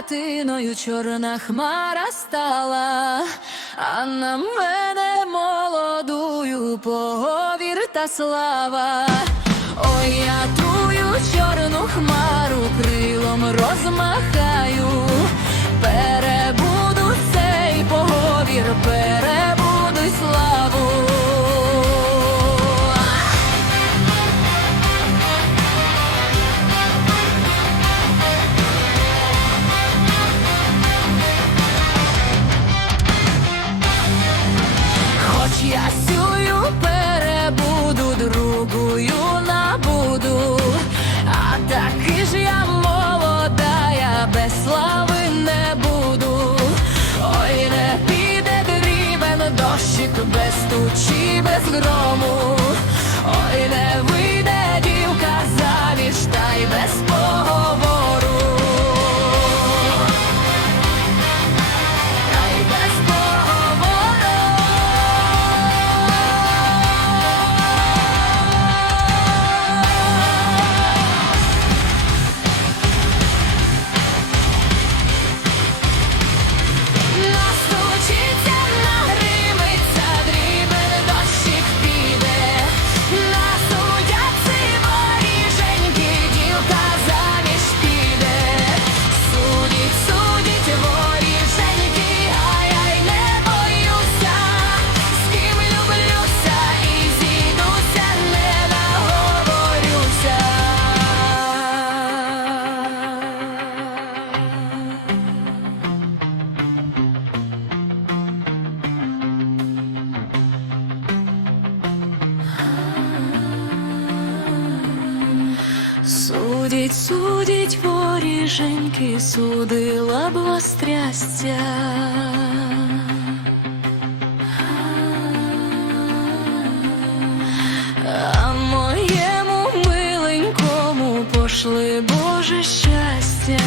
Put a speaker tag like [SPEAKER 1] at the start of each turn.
[SPEAKER 1] хатиною чорна хмара стала, а на мене молодую поговір та слава. Ой, я тую чорну хмару крилом розмахаю. без тучі, без грому. Судіть, судіть, воріженьки, судила б вас трястя. А моєму миленькому пошли Боже щастя.